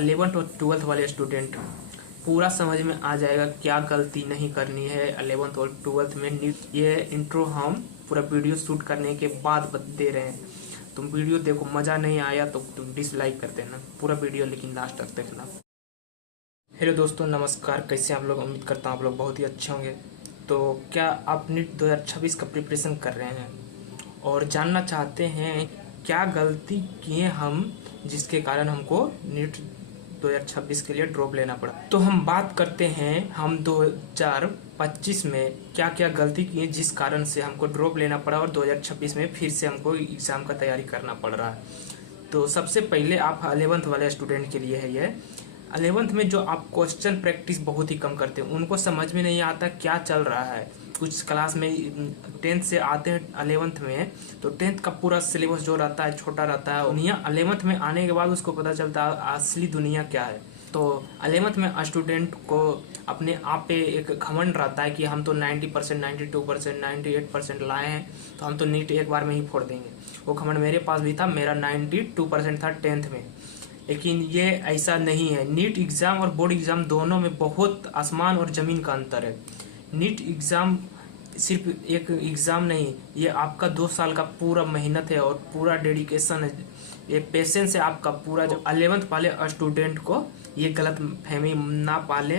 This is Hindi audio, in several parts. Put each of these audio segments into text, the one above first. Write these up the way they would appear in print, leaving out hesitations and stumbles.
11th और 12th वाले स्टूडेंट पूरा समझ में आ जाएगा क्या गलती नहीं करनी है 11th और 12th में। ये इंट्रो हम पूरा वीडियो शूट करने के बाद दे रहे हैं। तुम वीडियो देखो, मज़ा नहीं आया तो तुम डिसलाइक कर देना, पूरा वीडियो लेकिन लास्ट तक देखना। हेलो दोस्तों, नमस्कार। कैसे आप लोग? उम्मीद करता हूँ आप लोग बहुत ही अच्छे होंगे। तो क्या आप नीट 2026 का प्रिपरेशन कर रहे हैं और जानना चाहते हैं क्या गलती किए हम जिसके कारण हमको नीट 2026 के लिए ड्रॉप लेना पड़ा? तो हम बात करते हैं हम 2025 में क्या क्या गलती किए जिस कारण से हमको ड्रॉप लेना पड़ा और 2026 में फिर से हमको एग्ज़ाम का तैयारी करना पड़ रहा है। तो सबसे पहले आप 11th वाले स्टूडेंट के लिए है ये। 11th में जो आप क्वेश्चन प्रैक्टिस बहुत ही कम करते हैं, उनको समझ में नहीं आता क्या चल रहा है। कुछ क्लास में 10th से आते हैं 11th में, तो 10th का पूरा सिलेबस जो रहता है छोटा रहता है। दुनिया 11th में आने के बाद उसको पता चलता है असली दुनिया क्या है। तो 11th में स्टूडेंट को अपने आप पे एक घमंड रहता है कि हम तो 90%, 92%, 98% लाए हैं, तो हम तो नीट एक बार में ही फोड़ देंगे। वो घमंड मेरे पास भी था, मेरा 92% था 10th में। लेकिन ये ऐसा नहीं है। नीट एग्ज़ाम और बोर्ड एग्ज़ाम दोनों में बहुत आसमान और ज़मीन का अंतर है। नीट एग्ज़ाम सिर्फ एक एग्ज़ाम नहीं, ये आपका 2 साल का पूरा मेहनत है और पूरा डेडिकेशन है, ये पेशेंस है आपका पूरा। जो 11th वाले स्टूडेंट को ये गलत फहमी ना पाले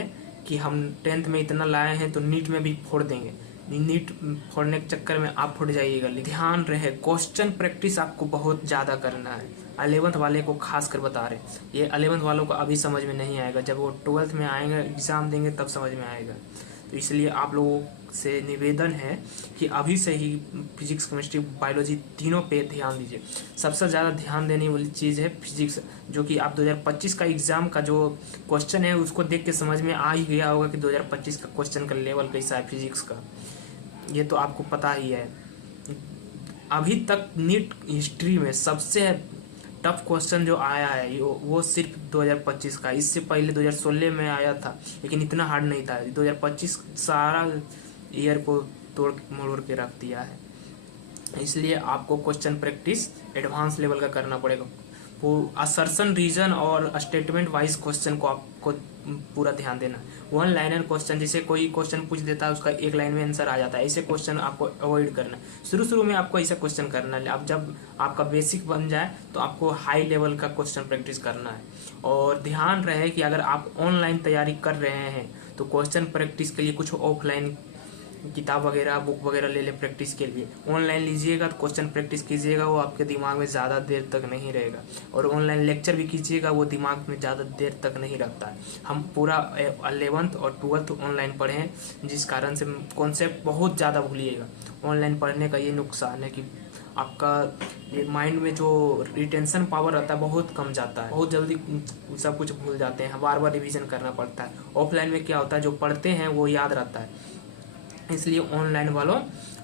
कि हम 10th में इतना लाए हैं तो नीट में भी फोड़ देंगे। नीट फोड़ने के चक्कर में आप फुट जाइएगा। ध्यान रहे, क्वेश्चन प्रैक्टिस आपको बहुत ज़्यादा करना है। 11th वाले को खास कर बता रहे, ये 11th वालों को अभी समझ में नहीं आएगा, जब वो 12th में आएंगे एग्ज़ाम देंगे तब समझ में आएगा। तो इसलिए आप लोगों से निवेदन है कि अभी से ही फिजिक्स, केमिस्ट्री, बायोलॉजी तीनों पे ध्यान दीजिए। सबसे ज़्यादा ध्यान देने वाली चीज़ है फिजिक्स, जो कि आप 2025 का एग्ज़ाम का जो क्वेश्चन है उसको देख के समझ में आ ही गया होगा कि 2025 का क्वेश्चन का लेवल कैसा है फिजिक्स का। ये तो आपको पता ही है। अभी तक नीट हिस्ट्री में सबसे टफ क्वेश्चन जो आया है वो सिर्फ 2025 का। इससे पहले 2016 में आया था, लेकिन इतना हार्ड नहीं था। 2025 सारा ईयर को तोड़ मरोड़ के रख दिया है। इसलिए आपको क्वेश्चन प्रैक्टिस एडवांस लेवल का करना पड़ेगा। वो असर्शन, रीजन और स्टेटमेंट वाइज क्वेश्चन को आपको पूरा ध्यान देना। 1 लाइनर क्वेश्चन, जैसे कोई क्वेश्चन पूछ देता है उसका 1 लाइन में आंसर आ जाता है, ऐसे क्वेश्चन आपको अवॉइड करना। शुरू में आपको ऐसा क्वेश्चन करना है। अब जब आपका बेसिक बन जाए तो आपको हाई लेवल का क्वेश्चन प्रैक्टिस करना है। और ध्यान रहे कि अगर आप ऑनलाइन तैयारी कर रहे हैं तो क्वेश्चन प्रैक्टिस के लिए कुछ ऑफलाइन किताब वगैरह, बुक वगैरह ले ले प्रैक्टिस के लिए। ऑनलाइन लीजिएगा तो क्वेश्चन प्रैक्टिस कीजिएगा, वो आपके दिमाग में ज़्यादा देर तक नहीं रहेगा। और ऑनलाइन लेक्चर भी कीजिएगा, वो दिमाग में ज़्यादा देर तक नहीं रखता है। हम पूरा 11th और 12th ऑनलाइन पढ़े हैं, जिस कारण से कॉन्सेप्ट बहुत ज़्यादा भूलिएगा। ऑनलाइन पढ़ने का ये नुकसान है कि आपका ये माइंड में जो रिटेंशन पावर रहता है बहुत कम जाता है, बहुत जल्दी सब कुछ भूल जाते हैं, बार बार रिवीजन करना पड़ता है। ऑफलाइन में क्या होता है, जो पढ़ते हैं वो याद रहता है। इसलिए ऑनलाइन वालों,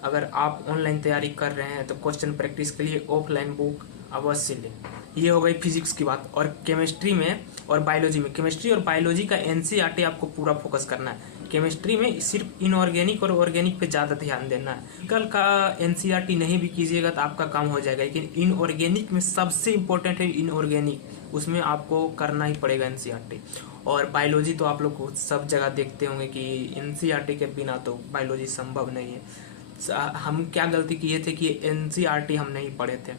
अगर आप ऑनलाइन तैयारी कर रहे हैं तो क्वेश्चन प्रैक्टिस के लिए ऑफलाइन बुक अवश्य लें। ये हो गई फिजिक्स की बात। और केमिस्ट्री में और बायोलॉजी में, केमिस्ट्री और बायोलॉजी का एनसीईआरटी आपको पूरा फोकस करना है। केमिस्ट्री में सिर्फ इनऑर्गेनिक और ऑर्गेनिक पे ज़्यादा ध्यान देना है। कल का एनसीईआरटी नहीं भी कीजिएगा तो आपका काम हो जाएगा, लेकिन इनऑर्गेनिक में सबसे इम्पोर्टेंट है इनऑर्गेनिक, उसमें आपको करना ही पड़ेगा एनसीईआरटी। और बायोलॉजी तो आप लोग सब जगह देखते होंगे कि एनसीईआरटी के बिना तो बायोलॉजी संभव नहीं है। हम क्या गलती किए थे कि एनसीईआरटी हम नहीं पढ़े थे,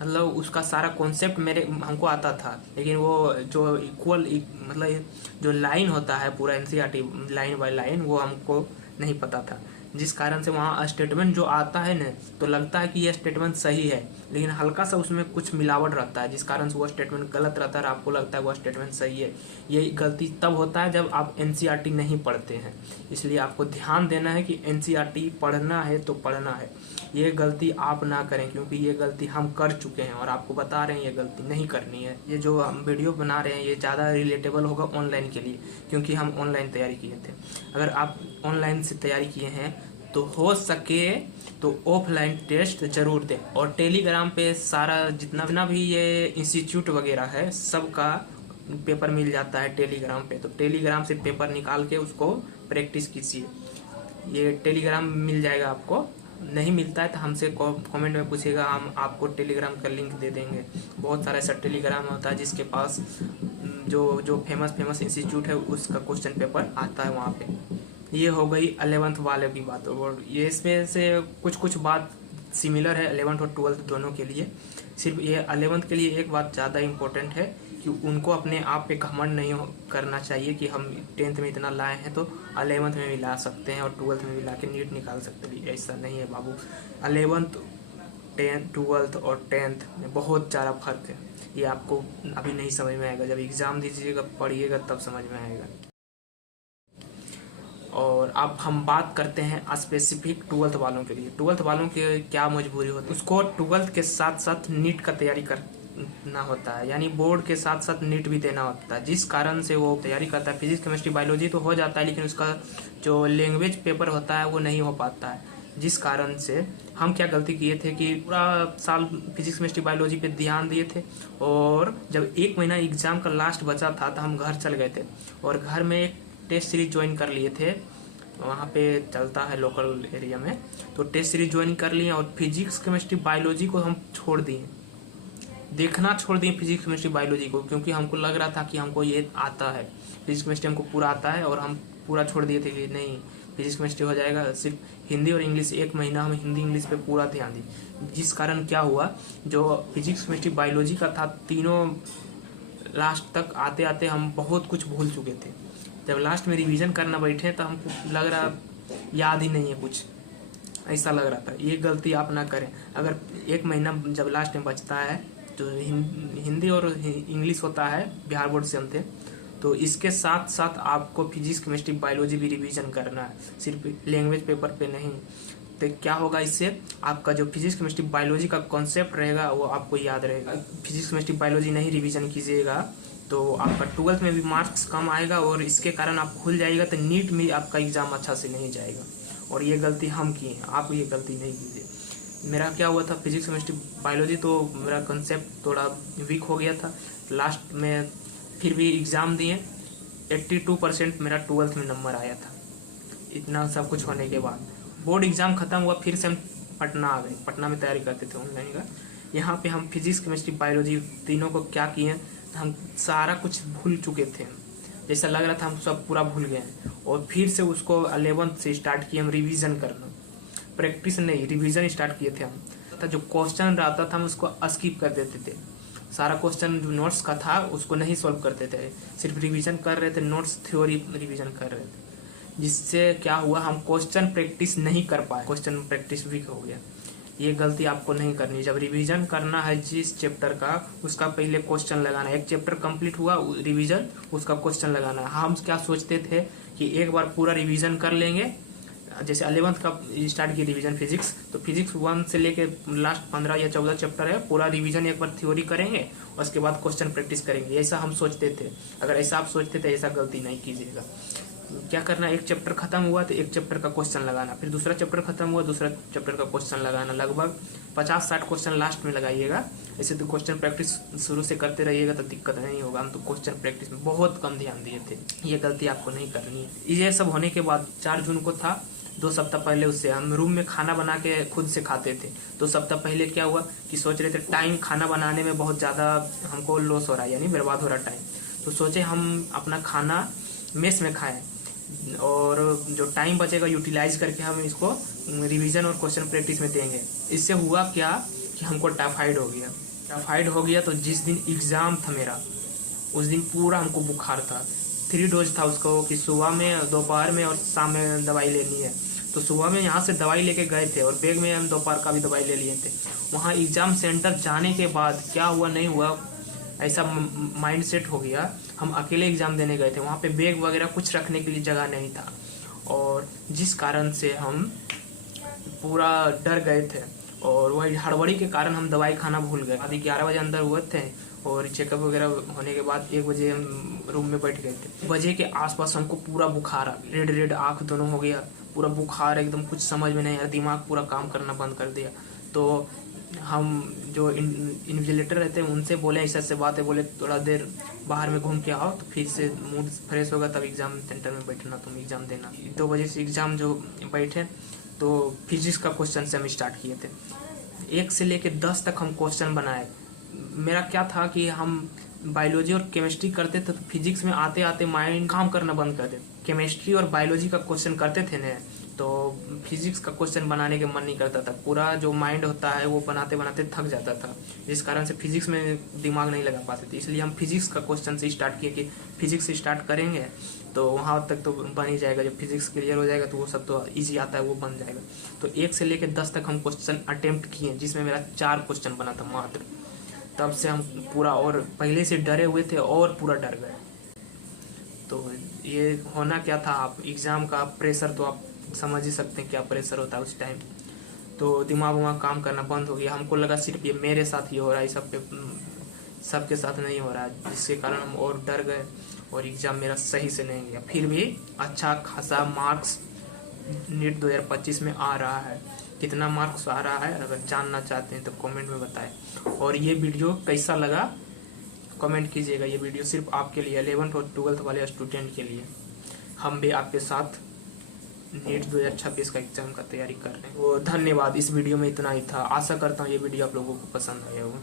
मतलब उसका सारा कॉन्सेप्ट हमको आता था, लेकिन वो जो इक्वल मतलब जो लाइन होता है पूरा एनसीईआरटी लाइन बाय लाइन, वो हमको नहीं पता था, जिस कारण से वहाँ स्टेटमेंट जो आता है ना तो लगता है कि यह स्टेटमेंट सही है, लेकिन हल्का सा उसमें कुछ मिलावट रहता है, जिस कारण से वो स्टेटमेंट गलत रहता है और आपको लगता है वो स्टेटमेंट सही है। ये गलती तब होता है जब आप एनसीईआरटी नहीं पढ़ते हैं। इसलिए आपको ध्यान देना है कि एनसीईआरटी पढ़ना है तो पढ़ना है। ये गलती आप ना करें, क्योंकि ये गलती हम कर चुके हैं और आपको बता रहे हैं ये गलती नहीं करनी है। ये जो हम वीडियो बना रहे हैं ये ज़्यादा रिलेटेबल होगा ऑनलाइन के लिए, क्योंकि हम ऑनलाइन तैयारी किए थे। अगर आप ऑनलाइन से तैयारी किए हैं तो हो सके तो ऑफलाइन टेस्ट ज़रूर दें। और टेलीग्राम पे सारा जितना भी ये इंस्टीट्यूट वगैरह है सबका पेपर मिल जाता है टेलीग्राम पे। तो टेलीग्राम से पेपर निकाल के उसको प्रैक्टिस कीजिए। ये टेलीग्राम मिल जाएगा आपको, नहीं मिलता है तो हमसे कमेंट में पूछेगा, हम आपको टेलीग्राम का लिंक दे देंगे। बहुत सारा ऐसा टेलीग्राम होता है जिसके पास जो जो फेमस इंस्टीट्यूट है उसका क्वेश्चन पेपर आता है वहाँ पे। ये हो गई 11th वाले की बात, और ये इसमें से कुछ बात सिमिलर है 11th और 12th दोनों के लिए। सिर्फ ये 11th के लिए एक बात ज़्यादा इम्पोर्टेंट है कि उनको अपने आप पे घमंड नहीं करना चाहिए कि हम 10th में इतना लाए हैं तो 11th में भी ला सकते हैं और 12th में भी ला के नीट निकाल सकते हैं। ऐसा नहीं है बाबू। 11th 10th 12th और 10th में बहुत ज़्यादा फर्क है। ये आपको अभी नहीं समझ में आएगा, जब एग्ज़ाम दीजिएगा पढ़िएगा तब समझ में आएगा। और अब हम बात करते हैं स्पेसिफिक 12th वालों के लिए। 12th वालों की क्या मजबूरी होती है, उसको 12th के साथ साथ नीट का तैयारी करना होता है, यानी बोर्ड के साथ साथ नीट भी देना होता है, जिस कारण से वो तैयारी करता है। फिजिक्स केमिस्ट्री बायोलॉजी तो हो जाता है, लेकिन उसका जो लैंग्वेज पेपर होता है वो नहीं हो पाता है। जिस कारण से हम क्या गलती किए थे कि पूरा साल फिजिक्स केमिस्ट्री बायोलॉजी पे ध्यान दिए थे, और जब 1 महीना एग्जाम का लास्ट बचा था तो हम घर चल गए थे और घर में एक टेस्ट सीरीज ज्वाइन कर लिए थे। वहाँ पे चलता है लोकल एरिया में, तो टेस्ट सीरीज ज्वाइन कर लिए और फिजिक्स केमिस्ट्री बायोलॉजी को हम छोड़ दिए, देखना छोड़ दिए फिजिक्स केमिस्ट्री बायोलॉजी को, क्योंकि हमको लग रहा था कि हमको ये आता है, फिजिक्स केमिस्ट्री हमको पूरा आता है, और हम पूरा छोड़ दिए थे कि नहीं फिजिक्स केमिस्ट्री हो जाएगा। सिर्फ हिंदी और इंग्लिश 1 महीना हम हिंदी इंग्लिश पे पूरा ध्यान दिए, जिस कारण क्या हुआ, जो फिजिक्स केमिस्ट्री बायोलॉजी का था तीनों लास्ट तक आते आते हम बहुत कुछ भूल चुके थे। जब लास्ट में रिवीजन करना बैठे तो हमको लग रहा याद ही नहीं है कुछ, ऐसा लग रहा था। ये गलती आप ना करें। अगर 1 महीना जब लास्ट में बचता है तो हिंदी और इंग्लिश होता है, बिहार बोर्ड से हम थे, तो इसके साथ साथ आपको फिजिक्स केमिस्ट्री बायोलॉजी भी रिवीजन करना है, सिर्फ लैंग्वेज पेपर पे नहीं। तो क्या होगा इससे, आपका जो फिजिक्स केमिस्ट्री बायोलॉजी का कॉन्सेप्ट रहेगा वो आपको याद रहेगा। फिजिक्स केमिस्ट्री बायोलॉजी नहीं रिवीजन कीजिएगा तो आपका 12th में भी मार्क्स कम आएगा और इसके कारण आप भूल जाइएगा, तो नीट में आपका एग्जाम अच्छा से नहीं जाएगा। और ये गलती हम किए हैं, आप ये गलती नहीं कीजिए। मेरा क्या हुआ था, फिजिक्स केमिस्ट्री बायोलॉजी तो मेरा कंसेप्ट थोड़ा वीक हो गया था, लास्ट में फिर भी एग्ज़ाम दिए, 82% मेरा 12th में नंबर आया था। इतना सब कुछ होने के बाद बोर्ड एग्ज़ाम ख़त्म हुआ, फिर से हम पटना आ गए। पटना में तैयारी करते थे ऑनलाइन का। यहाँ पे हम फिजिक्स केमिस्ट्री बायोलॉजी तीनों को क्या किए, हम सारा कुछ भूल चुके थे, जैसा लग रहा था हम सब पूरा भूल गए, और फिर से उसको 11th से स्टार्ट किए हम रिवीजन करना। प्रैक्टिस नहीं, रिवीजन स्टार्ट किए थे हम। तो जो क्वेश्चन रहता था हम उसको स्किप कर देते थे, सारा क्वेश्चन जो नोट्स का था उसको नहीं सॉल्व करते थे, सिर्फ रिवीजन कर रहे थे, नोट्स थ्योरी रिवीजन कर रहे थे। जिससे क्या हुआ, हम क्वेश्चन प्रैक्टिस नहीं कर पाए, क्वेश्चन प्रैक्टिस वीक हो गया। ये गलती आपको नहीं करनी। जब रिवीजन करना है जिस चैप्टर का, उसका पहले क्वेश्चन लगाना है। एक चैप्टर कंप्लीट हुआ रिवीजन, उसका क्वेश्चन लगाना है। हम क्या सोचते थे कि एक बार पूरा रिवीजन कर लेंगे, जैसे 11th का स्टार्ट की रिवीजन फिजिक्स, तो फिजिक्स 1 से लेके लास्ट 15 या 14 चैप्टर है, पूरा रिवीजन एक बार थ्योरी करेंगे और उसके बाद क्वेश्चन प्रैक्टिस करेंगे, ऐसा हम सोचते थे। अगर ऐसा आप सोचते थे, ऐसा गलती नहीं कीजिएगा। क्या करना, एक चैप्टर खत्म हुआ तो एक चैप्टर का क्वेश्चन लगाना, फिर दूसरा चैप्टर खत्म हुआ दूसरा चैप्टर का क्वेश्चन लगाना, लगभग 50-60 क्वेश्चन लास्ट में लगाइएगा। ऐसे तो क्वेश्चन प्रैक्टिस शुरू से करते रहिएगा तो दिक्कत नहीं होगा। हम तो क्वेश्चन प्रैक्टिस में बहुत कम ध्यान दिए थे, ये गलती आपको नहीं करनी है। ये सब होने के बाद 4 जून को था, 2 सप्ताह पहले उससे हम रूम में खाना बना के खुद से खाते थे। 2 सप्ताह पहले क्या हुआ कि सोच रहे थे टाइम खाना बनाने में बहुत ज़्यादा हमको लॉस हो रहा है, यानी बर्बाद हो रहा टाइम, तो सोचे हम अपना खाना मेस में खाएं और जो टाइम बचेगा यूटिलाइज करके हम इसको रिवीजन और क्वेश्चन प्रैक्टिस में देंगे। इससे हुआ क्या कि हमको टाइफाइड हो गया। तो जिस दिन एग्ज़ाम था मेरा, उस दिन पूरा हमको बुखार था। 3 डोज था उसको, कि सुबह में, दोपहर में और शाम में दवाई लेनी है। तो सुबह में यहाँ से दवाई लेके गए थे और बैग में हम दोपहर का भी दवाई ले लिए थे। वहाँ एग्ज़ाम सेंटर जाने के बाद क्या हुआ नहीं हुआ, ऐसा माइंड सेट हो गया, हम अकेले एग्ज़ाम देने गए थे, वहाँ पे बैग वगैरह कुछ रखने के लिए जगह नहीं था, और जिस कारण से हम पूरा डर गए थे, और वही हड़बड़ी के कारण हम दवाई खाना भूल गए। आधी 11 बजे अंदर हुए थे और चेकअप वगैरह होने के बाद 1 बजे हम रूम में बैठ गए थे। बजे के आसपास हमको पूरा बुखार आ गया, रेड आँख दोनों हो गया, पूरा बुखार, एकदम कुछ समझ में नहीं आया, दिमाग पूरा काम करना बंद कर दिया। तो हम जो इन्विजिलेटर रहते हैं उनसे बोले ऐसा ऐसे बात है, बोले थोड़ा देर बाहर में घूम के आओ तो फिर से मूड फ्रेश होगा, तब एग्ज़ाम सेंटर में बैठना, तुम एग्ज़ाम देना। 2 बजे से एग्ज़ाम जो बैठे तो फिजिक्स का क्वेश्चन से हम स्टार्ट किए थे। 1 से लेके 10 तक हम क्वेश्चन बनाए। मेरा क्या था कि हम बायोलॉजी और केमिस्ट्री करते थे तो फिजिक्स में आते आते माइंड काम करना बंद कर दे। केमिस्ट्री और बायोलॉजी का क्वेश्चन करते थे ना तो फिजिक्स का क्वेश्चन बनाने के मन नहीं करता था, पूरा जो माइंड होता है वो बनाते बनाते थक जाता था, जिस कारण से फिजिक्स में दिमाग नहीं लगा पाते थे। इसलिए हम फिजिक्स का क्वेश्चन से स्टार्ट किए कि फिजिक्स से स्टार्ट करेंगे तो वहाँ तक तो बन ही जाएगा, जब फिजिक्स क्लियर हो जाएगा तो वो सब तो ईजी आता है वो बन जाएगा। तो 1 से लेकर 10 तक हम क्वेश्चन अटेम्प्ट किए जिसमें मेरा 4 क्वेश्चन बना था मात्र। तब से हम पूरा, और पहले से डरे हुए थे और पूरा डर गए। तो ये होना क्या था, आप एग्ज़ाम का प्रेशर तो आप समझ ही सकते हैं क्या प्रेशर होता है उस टाइम। तो दिमाग वहाँ काम करना बंद हो गया। हमको लगा सिर्फ ये मेरे साथ ही हो रहा है, सबके साथ नहीं हो रहा है, जिसके कारण हम और डर गए और एग्ज़ाम मेरा सही से नहीं गया। फिर भी अच्छा खासा मार्क्स नीट 2025 में आ रहा है। कितना मार्क्स आ रहा है अगर जानना चाहते हैं तो कमेंट में बताएं। और ये वीडियो कैसा लगा कमेंट कीजिएगा। ये वीडियो सिर्फ आपके लिए, 11th और 12th वाले स्टूडेंट के लिए। हम भी आपके साथ नीट 2026 का एग्जाम का तैयारी कर रहे हैं। वो धन्यवाद। इस वीडियो में इतना ही था। आशा करता हूँ ये वीडियो आप लोगों को पसंद आया होगा।